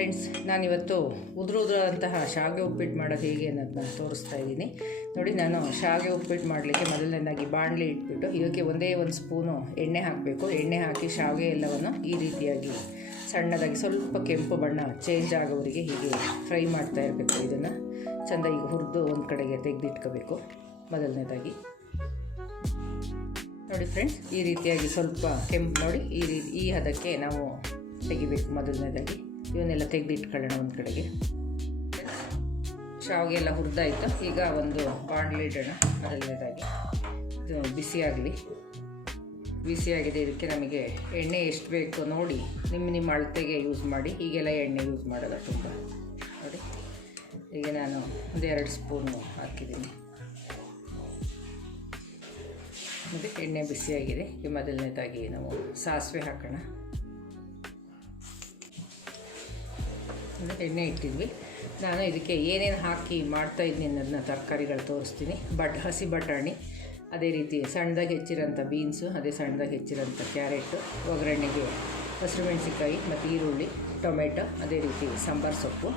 Friends, ನಾನಿವತ್ತು ಉದುರುದ್ರಂತಹ ಶಾವಿಗೆ ಉಪ್ಪಿಟ್ಟು ಮಾಡೋದು ಹೇಗೆ ಅನ್ನೋದನ್ನ ತೋರಿಸ್ತಾ ಇದ್ದೀನಿ. ನೋಡಿ, ನಾನು ಶಾವಿಗೆ ಉಪ್ಪಿಟ್ಟು ಮಾಡಲಿಕ್ಕೆ ಮೊದಲನೇದಾಗಿ ಬಾಣಲಿ ಇಟ್ಬಿಟ್ಟು ಇದಕ್ಕೆ ಒಂದೇ ಒಂದು ಸ್ಪೂನು ಎಣ್ಣೆ ಹಾಕಬೇಕು. ಎಣ್ಣೆ ಹಾಕಿ ಶಾವಿಗೆ ಎಲ್ಲವನ್ನು ಈ ರೀತಿಯಾಗಿ ಸಣ್ಣದಾಗಿ ಸ್ವಲ್ಪ ಕೆಂಪು ಬಣ್ಣ ಚೇಂಜ್ ಆಗೋವರೆಗೆ ಹೀಗೆ ಫ್ರೈ ಮಾಡ್ತಾ ಇರಬೇಕು. ಇದನ್ನು ಚೆಂದ ಈಗ ಹುರಿದು ಒಂದು ಕಡೆಗೆ ತೆಗೆದಿಟ್ಕೋಬೇಕು. ಮೊದಲನೇದಾಗಿ ನೋಡಿ ಫ್ರೆಂಡ್ಸ್, ಈ ರೀತಿಯಾಗಿ ಸ್ವಲ್ಪ ಕೆಂಪು ನೋಡಿ ಈ ಹದಕ್ಕೆ ನಾವು ತೆಗಿಬೇಕು. ಮೊದಲನೇದಾಗಿ ಇವನ್ನೆಲ್ಲ ತೆಗೆದಿಟ್ಕೊಳ್ಳೋಣ ಒಂದು ಕಡೆಗೆ. ಶಾವಿಗೆ ಎಲ್ಲ ಹುರಿದಾಯಿತು. ಈಗ ಒಂದು ಬಾಣಲಿ ಇಡೋಣ. ಮೊದಲನೇದಾಗಿ ಇದು ಬಿಸಿಯಾಗಿದೆ. ಇದಕ್ಕೆ ನಮಗೆ ಎಣ್ಣೆ ಎಷ್ಟು ಬೇಕು ನೋಡಿ ನಿಮ್ಮ ಅಳತೆಗೆ ಯೂಸ್ ಮಾಡಿ. ಹೀಗೆಲ್ಲ ಎಣ್ಣೆ ಯೂಸ್ ಮಾಡೋಲ್ಲ ತುಂಬ. ನೋಡಿ, ಈಗ ನಾನು ಒಂದೆರಡು ಸ್ಪೂನು ಹಾಕಿದ್ದೀನಿ. ಮತ್ತು ಎಣ್ಣೆ ಬಿಸಿಯಾಗಿದೆ. ಈಗ ಮೊದಲನೇದಾಗಿ ನಾವು ಸಾಸಿವೆ ಹಾಕೋಣ. ಎಣ್ಣೆ ಇಟ್ಟಿದ್ವಿ. ನಾನು ಇದಕ್ಕೆ ಏನೇನು ಹಾಕಿ ಮಾಡ್ತಾಯಿದ್ದೀನಿ ಅನ್ನೋದನ್ನ ತರಕಾರಿಗಳು ತೋರಿಸ್ತೀನಿ. ಹಸಿ ಬಟಾಣಿ, ಅದೇ ರೀತಿ ಸಣ್ಣದಾಗಿ ಹೆಚ್ಚಿರೋಂಥ ಬೀನ್ಸು, ಅದೇ ಸಣ್ಣದಾಗಿ ಹೆಚ್ಚಿರೋಂಥ ಕ್ಯಾರೆಟು, ಒಗ್ಗರಣೆಗೆ ಹಸಿರು ಮೆಣಸಿನ್ಕಾಯಿ ಮತ್ತು ಈರುಳ್ಳಿ, ಟೊಮೆಟೊ, ಅದೇ ರೀತಿ ಸಾಂಬಾರು ಸೊಪ್ಪು,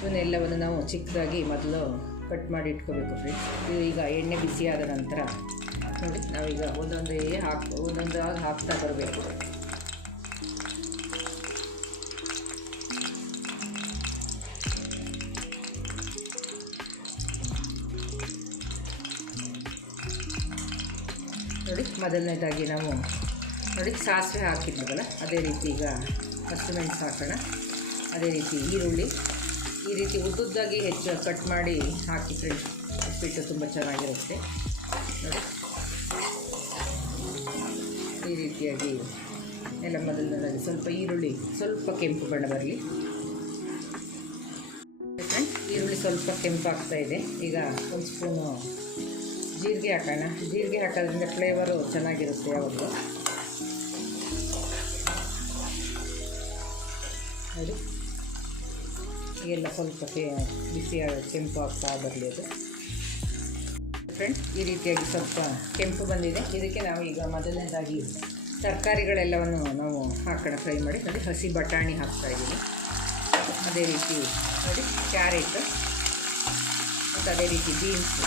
ಇವನ್ನೆಲ್ಲವನ್ನು ನಾವು ಚಿಕ್ಕದಾಗಿ ಮೊದಲು ಕಟ್ ಮಾಡಿ ಇಟ್ಕೋಬೇಕು ಫ್ರೆಂಡ್ಸ್. ಇದು ಈಗ ಎಣ್ಣೆ ಬಿಸಿಯಾದ ನಂತರ ನೋಡಿ ನಾವೀಗ ಒಂದೊಂದಾಗಿ ಹಾಕ್ತಾ ಬರಬೇಕು. ನೋಡಿ, ಮೊದಲನೇದಾಗಿ ನಾವು ನೋಡಿ ಸಾಸಿವೆ ಹಾಕಿದ್ವಲ್ಲ, ಅದೇ ರೀತಿ ಈಗ ಹಸಿಮೆಣಸು ಹಾಕೋಣ. ಅದೇ ರೀತಿ ಈರುಳ್ಳಿ ಈ ರೀತಿ ಉದ್ದುದ್ದಾಗಿ ಹೆಚ್ಚು ಕಟ್ ಮಾಡಿ ಹಾಕಿ ಫ್ರೆಂಡ್ಸ್. ಉಪ್ಪಿಟ್ಟು ತುಂಬ ಚೆನ್ನಾಗಿರುತ್ತೆ. ನೋಡಿ, ಈ ರೀತಿಯಾಗಿ ಎಲ್ಲ ಮೊದಲನೇದಾಗಿ ಸ್ವಲ್ಪ ಈರುಳ್ಳಿ ಸ್ವಲ್ಪ ಕೆಂಪು ಬಣ್ಣ ಬರಲಿ. ಈರುಳ್ಳಿ ಸ್ವಲ್ಪ ಕೆಂಪು ಆಗ್ತಾಯಿದೆ. ಈಗ ಒಂದು ಸ್ಪೂನು ಜೀರಿಗೆ ಹಾಕೋಣ. ಜೀರಿಗೆ ಹಾಕೋದ್ರಿಂದ ಫ್ಲೇವರು ಚೆನ್ನಾಗಿರುತ್ತೆ ಯಾವಾಗಲೂ. ನೋಡಿ, ಈಗೆಲ್ಲ ಸ್ವಲ್ಪ ಬಿಸಿಯಾಗಿ ಕೆಂಪು ಆಗ್ತಾ ಬರಲಿ ಅದು ಫ್ರೆಂಡ್ಸ್. ಈ ರೀತಿಯಾಗಿ ಸ್ವಲ್ಪ ಕೆಂಪು ಬಂದಿದೆ. ಇದಕ್ಕೆ ನಾವು ಈಗ ಮೊದಲನೇದಾಗಿ ತರಕಾರಿಗಳೆಲ್ಲವನ್ನು ನಾವು ಹಾಕೋಣ, ಫ್ರೈ ಮಾಡಿ. ನೋಡಿ, ಹಸಿ ಬಟಾಣಿ ಹಾಕ್ತಾಯಿದ್ದೀನಿ. ಅದೇ ರೀತಿ ನೋಡಿ ಕ್ಯಾರೆಟ್ ಮತ್ತು ಅದೇ ರೀತಿ ಬೀನ್ಸು,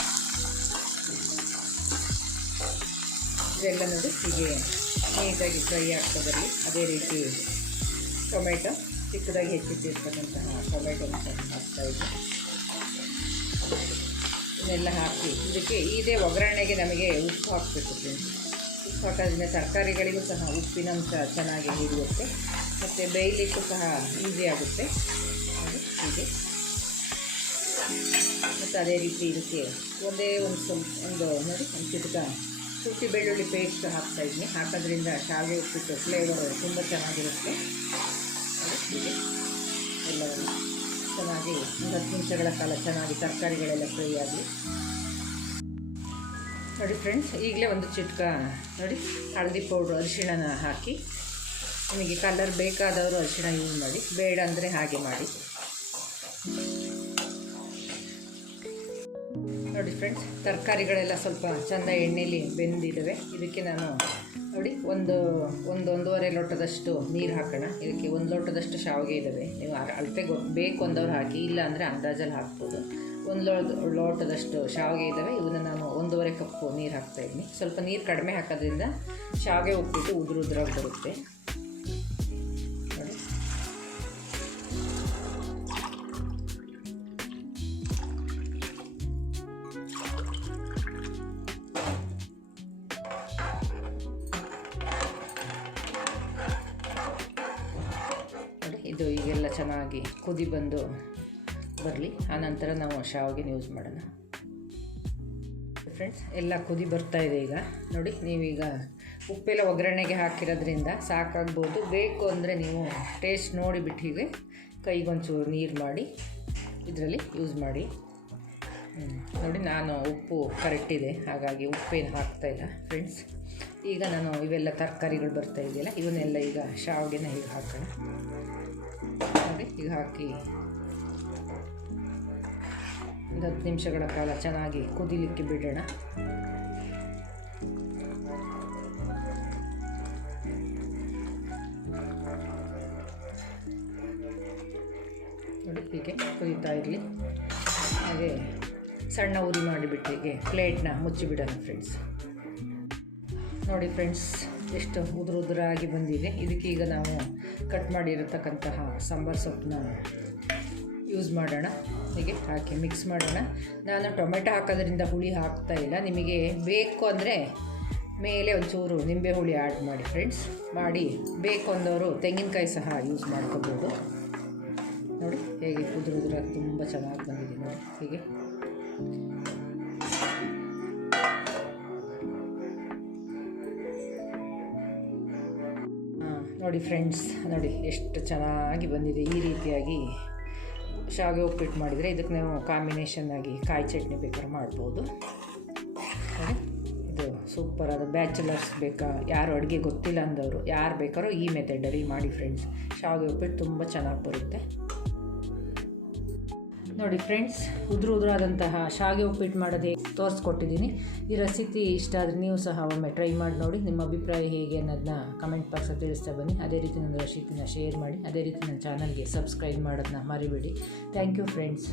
ಇದೆಲ್ಲ ನೋಡಿ ಹೀಗೆ ನೀಟಾಗಿ ಫ್ರೈ ಆಗ್ತಾ ಬರಲಿ. ಅದೇ ರೀತಿ ಟೊಮೆಟೊ, ಚಿಕ್ಕದಾಗಿ ಹೆಚ್ಚಿಟ್ಟಿರ್ತಕ್ಕಂತಹ ಟೊಮೆಟೊನ ಹಾಕ್ತಾಯಿದ್ದೆ. ಇದನ್ನೆಲ್ಲ ಹಾಕಿ ಇದಕ್ಕೆ ಇದೇ ಒಗ್ಗರಣೆಗೆ ನಮಗೆ ಉಪ್ಪು ಹಾಕಬೇಕು ಫ್ರೆಂಡ್ಸ್. ಉಪ್ಪು ಹಾಕೋದ್ರಿಂದ ತರಕಾರಿಗಳಿಗೂ ಸಹ ಉಪ್ಪಿನಂಶ ಚೆನ್ನಾಗಿ ಹಿಡಿಯುತ್ತೆ ಮತ್ತು ಬೇಯಲಿಕ್ಕೂ ಸಹ ಈಸಿ ಆಗುತ್ತೆ. ಅದು ಹೀಗೆ. ಮತ್ತು ಅದೇ ರೀತಿ ಇದಕ್ಕೆ ಒಂದೇ ಒಂದು ನೋಡಿ ಒಂದು ಚಿಟಕ ಶುಂಠಿ ಬೆಳ್ಳುಳ್ಳಿ ಪೇಸ್ಟ್ ಹಾಕ್ತಾಯಿದ್ದೀನಿ. ಹಾಕೋದ್ರಿಂದ ಶಾವಿಗೆ ಉಪ್ಪಿಟ್ಟು ಫ್ಲೇವರು ತುಂಬ ಚೆನ್ನಾಗಿರುತ್ತೆ. ಅದು ಹೀಗೆ ಎಲ್ಲವನ್ನು ಚೆನ್ನಾಗಿ ಒಂದು 10 ನಿಮಿಷಗಳ ಕಾಲ ಚೆನ್ನಾಗಿ ತರಕಾರಿಗಳೆಲ್ಲ ಫ್ರೈ ಆಗಲಿ. ನೋಡಿ ಫ್ರೆಂಡ್ಸ್, ಈಗಲೇ ಒಂದು ಚಿಟ್ಕ ನೋಡಿ ಹಳದಿ ಪೌಡ್ರು, ಅರಿಶಿಣನ ಹಾಕಿ. ನಿಮಗೆ ಕಲರ್ ಬೇಕಾದವರು ಅರಿಶಿಣ ಯೂಸ್ ಮಾಡಿ, ಬೇಡ ಅಂದರೆ ಹಾಗೆ ಮಾಡಿ. ನೋಡಿ ಫ್ರೆಂಡ್ಸ್, ತರಕಾರಿಗಳೆಲ್ಲ ಸ್ವಲ್ಪ ಚೆಂದ ಎಣ್ಣೆಯಲ್ಲಿ ಬೆಂದಿದ್ದಾವೆ. ಇದಕ್ಕೆ ನಾನು ನೋಡಿ ಒಂದೂವರೆ ಲೋಟದಷ್ಟು ನೀರು ಹಾಕೋಣ. ಇದಕ್ಕೆ 1 ಲೋಟದಷ್ಟು ಶಾವಿಗೆ ಇದ್ದಾವೆ. ನೀವು ಅಳತೆ ಬೇಕು ಅಂದವ್ರು ಹಾಕಿ, ಇಲ್ಲ ಅಂದರೆ ಅಂದಾಜಲ್ಲಿ ಹಾಕ್ಬೋದು. 1 ಲೋಟದಷ್ಟು ಶಾವಿಗೆ ಇದ್ದಾವೆ. ಇವನ್ನ ನಾನು 1.5 ಕಪ್ಪು ನೀರು ಹಾಕ್ತಾಯಿದ್ದೀನಿ. ಸ್ವಲ್ಪ ನೀರು ಕಡಿಮೆ ಹಾಕೋದ್ರಿಂದ ಶಾವಿಗೆ ಉಪ್ಪಿಟ್ಟು ಉದುರಾಗಿ ಬರುತ್ತೆ. ಇದು ಈಗೆಲ್ಲ ಚೆನ್ನಾಗಿ ಕುದಿ ಬಂದು ಬರಲಿ. ಆನಂತರ ನಾವು ಶಾವಿಗೆ ಯೂಸ್ ಮಾಡೋಣ ಫ್ರೆಂಡ್ಸ್. ಎಲ್ಲ ಕುದಿ ಬರ್ತಾಯಿದೆ. ಈಗ ನೋಡಿ, ನೀವೀಗ ಉಪ್ಪೆಲ್ಲ ಒಗ್ಗರಣೆಗೆ ಹಾಕಿರೋದ್ರಿಂದ ಸಾಕಾಗ್ಬೋದು. ಬೇಕು ಅಂದರೆ ನೀವು ಟೇಸ್ಟ್ ನೋಡಿಬಿಟ್ಟು ಹೀಗೆ ಕೈಗೊಂಚೂರು ನೀರು ಮಾಡಿ ಇದರಲ್ಲಿ ಯೂಸ್ ಮಾಡಿ. ನೋಡಿ, ನಾನು ಉಪ್ಪು ಕರೆಕ್ಟಿದೆ, ಹಾಗಾಗಿ ಉಪ್ಪೇನು ಹಾಕ್ತಾಯಿಲ್ಲ ಫ್ರೆಂಡ್ಸ್. ಈಗ ನಾನು ಇವೆಲ್ಲ ತರಕಾರಿಗಳು ಬರ್ತಾಯಿದೆಯಲ್ಲ, ಇವನ್ನೆಲ್ಲ ಈಗ ಶಾವಿಗೆನ ಹೀಗೆ ಹಾಕೋಣ. ನೋಡಿ, ಈಗ ಹಾಕಿ ಒಂದು 10 ನಿಮಿಷಗಳ ಕಾಲ ಚೆನ್ನಾಗಿ ಕುದಿಲಿಕ್ಕೆ ಬಿಡೋಣ. ನೋಡಿ ಹೀಗೆ ಕುದೀತಾ ಇರಲಿ. ಹಾಗೆ ಸಣ್ಣ ಉರಿ ಮಾಡಿಬಿಟ್ಟು ಹೀಗೆ ಪ್ಲೇಟ್ನ ಮುಚ್ಚಿಬಿಡೋಣ ಫ್ರೆಂಡ್ಸ್. ನೋಡಿ ಫ್ರೆಂಡ್ಸ್, ಎಷ್ಟು ಉದುರಾಗಿ ಬಂದಿದೆ. ಇದಕ್ಕೀಗ ನಾವು ಕಟ್ ಮಾಡಿರತಕ್ಕಂತಹ ಸಾಂಬಾರು ಸೊಪ್ಪನ್ನ ಯೂಸ್ ಮಾಡೋಣ. ಹೀಗೆ ಹಾಕಿ ಮಿಕ್ಸ್ ಮಾಡೋಣ. ನಾನು ಟೊಮೆಟೊ ಹಾಕೋದ್ರಿಂದ ಹುಳಿ ಹಾಕ್ತಾಯಿಲ್ಲ. ನಿಮಗೆ ಬೇಕು ಅಂದರೆ ಮೇಲೆ ಒಂಚೂರು ನಿಂಬೆ ಹುಳಿ ಆ್ಯಡ್ ಮಾಡಿ ಫ್ರೆಂಡ್ಸ್. ಮಾಡಿ ಬೇಕು ಅಂದವರು ತೆಂಗಿನಕಾಯಿ ಸಹ ಯೂಸ್ ಮಾಡ್ಕೋಬೋದು. ನೋಡಿ ಹೇಗೆ ಉದುರಾಗಿ ತುಂಬ ಚೆನ್ನಾಗಿ ಬಂದಿದೆ ನೋಡಿ ಹೀಗೆ. ನೋಡಿ ಫ್ರೆಂಡ್ಸ್, ನೋಡಿ ಎಷ್ಟು ಚೆನ್ನಾಗಿ ಬಂದಿದೆ. ಈ ರೀತಿಯಾಗಿ ಶಾವಿಗೆ ಉಪ್ಪಿಟ್ಟು ಮಾಡಿದರೆ ಇದಕ್ಕೆ ನಾವು ಕಾಂಬಿನೇಷನ್ ಆಗಿ ಕಾಯಿ ಚಟ್ನಿ ಬೇಕಾದ್ರೆ ಮಾಡ್ಬೋದು. ನೋಡಿ ಇದು ಸೂಪರಾದ ಬ್ಯಾಚುಲರ್ಸ್ ಬೇಕಾ, ಯಾರು ಅಡುಗೆ ಗೊತ್ತಿಲ್ಲ ಅಂದವರು ಯಾರು ಬೇಕಾದ್ರೂ ಈ ಮೆಥಡಲ್ಲಿ ಮಾಡಿ ಫ್ರೆಂಡ್ಸ್. ಶಾವಿಗೆ ಉಪ್ಪಿಟ್ಟು ತುಂಬ ಚೆನ್ನಾಗಿ ಬರುತ್ತೆ. ನೋಡಿ ಫ್ರೆಂಡ್ಸ್, ಉದುರಾದಂತಹ ಶಾವಿಗೆ ಉಪ್ಪಿಟ್ಟು ಮಾಡೋದೇ ತೋರಿಸ್ಕೊಟ್ಟಿದ್ದೀನಿ. ಈ ರೆಸಿಪಿ ಇಷ್ಟ ಆದರೆ ನೀವು ಸಹ ಒಮ್ಮೆ ಟ್ರೈ ಮಾಡಿ ನೋಡಿ. ನಿಮ್ಮ ಅಭಿಪ್ರಾಯ ಹೇಗೆ ಅನ್ನೋದನ್ನ ಕಮೆಂಟ್ ಬಾಕ್ಸಲ್ಲಿ ತಿಳಿಸ್ತಾ ಬನ್ನಿ. ಅದೇ ರೀತಿ ನನ್ನ ರೆಸಿಪಿನ ಶೇರ್ ಮಾಡಿ. ಅದೇ ರೀತಿ ನನ್ನ ಚಾನಲ್ಗೆ ಸಬ್ಸ್ಕ್ರೈಬ್ ಮಾಡೋದನ್ನ ಮರಿಬೇಡಿ. Thank you friends.